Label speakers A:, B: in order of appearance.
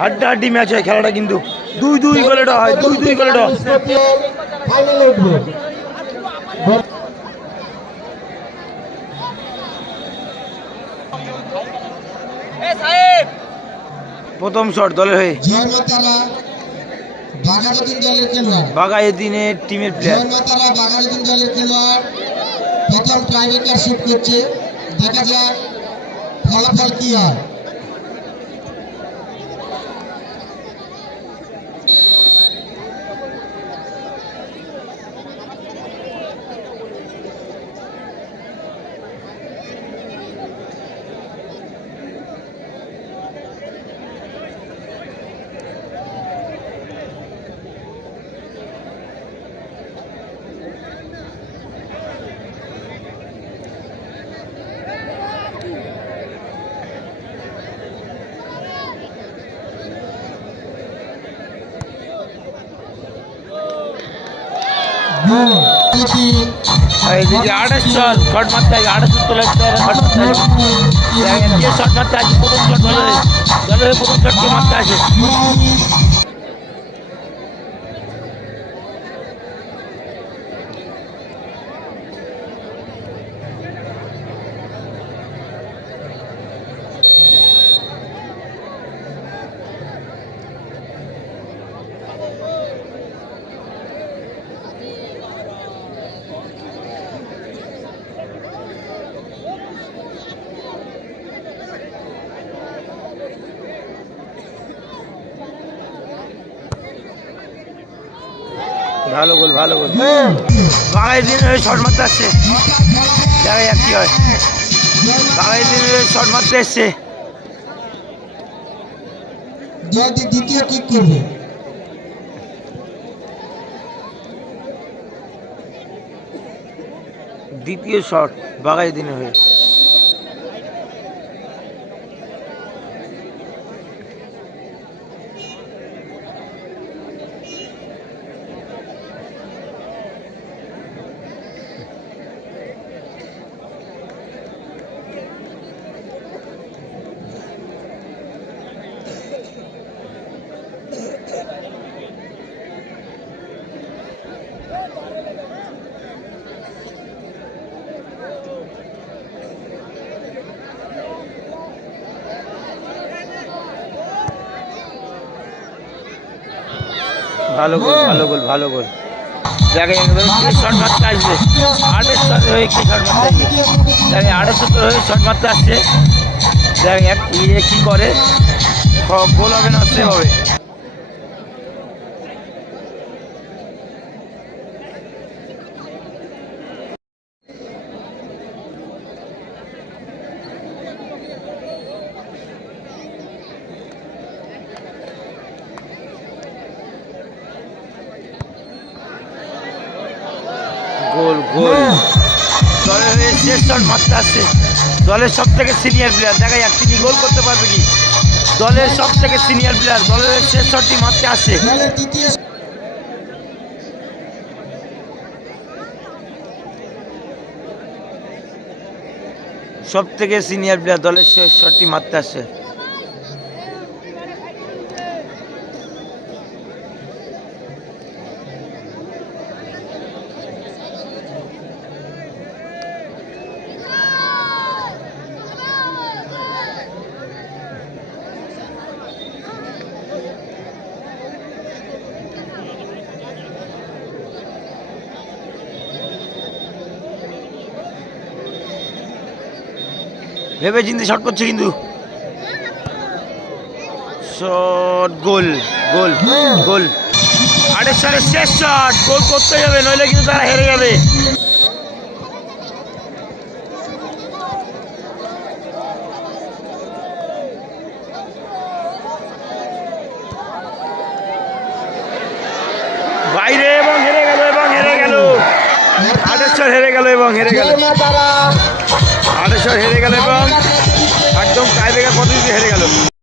A: হাড্ডা হাড্ডি ম্যাচ হয় খেলাটা কিন্তু। দুই দুই গোলে ড্র হয়, দুই দুই গোলে ড্র। প্রথম শট দলের হয়ে।
B: জয় মাতারা বাঘাযতীন দলের খেলোয়াড়
A: বাগায় দিনের টিমের প্লেয়ার
B: বাঘাযতীন দলের খেলোয়াড় প্রথম ট্রাইবেকার শুট করছে দেখা যাক ফলাফল কি হয়। দেখি
A: এই যে আঠাশ শট শট মারতে আছে আঠাশ শট তোলা শট মারতে আছে দেখেন কে শট মারতে আছে প্রথম শট দলের ভালো গোল ভালো গোল। বাঙালি দিন হয়ে শট মারতে আসছে। দেখা যাক কি হয়। বাঙালি দিন হয়ে শট মারতে এসছে।
B: দ্বিতীয় কিক করবে?
A: দ্বিতীয় শট বাগাই দিনে হয়ে। ভালো গোল ভালো গোল ভালো গোল। দেখা মারতে আসবে শট হয়ে কি শট মারতে আসবে দেখে আড়াই শট হয়ে মারতে আসছে। দেখ এক কি করে? গোল হবে না সে হবে। দলের হয়ে শেষ শট মারতে আসছে, দলের সব থেকে সিনিয়র প্লেয়ার দেখা যাক তিনি গোল করতে পারবে কি। দলের সব থেকে সিনিয়র প্লেয়ার দলের শেষ শটটি মারতে আসছে। সব থেকে সিনিয়র প্লেয়ার দলের শেষ শটটি মারতে আসছে। ভেবে চিন্তে শট করছে কিন্তু। Shot goal goal goal. আটের সালের শেষ শট গোল করতে যাবে, নইলে কিন্তু তারা হেরে যাবে। বাইরে এবং হেরে গেল, এবং হেরে গেল। আটেশ্বর হেরে গেল, এবং হেরে গেল। আটেশ্বর হেরে গেল এবং একদম টাইব্রেকার পদ্ধতিতে হেরে গেল।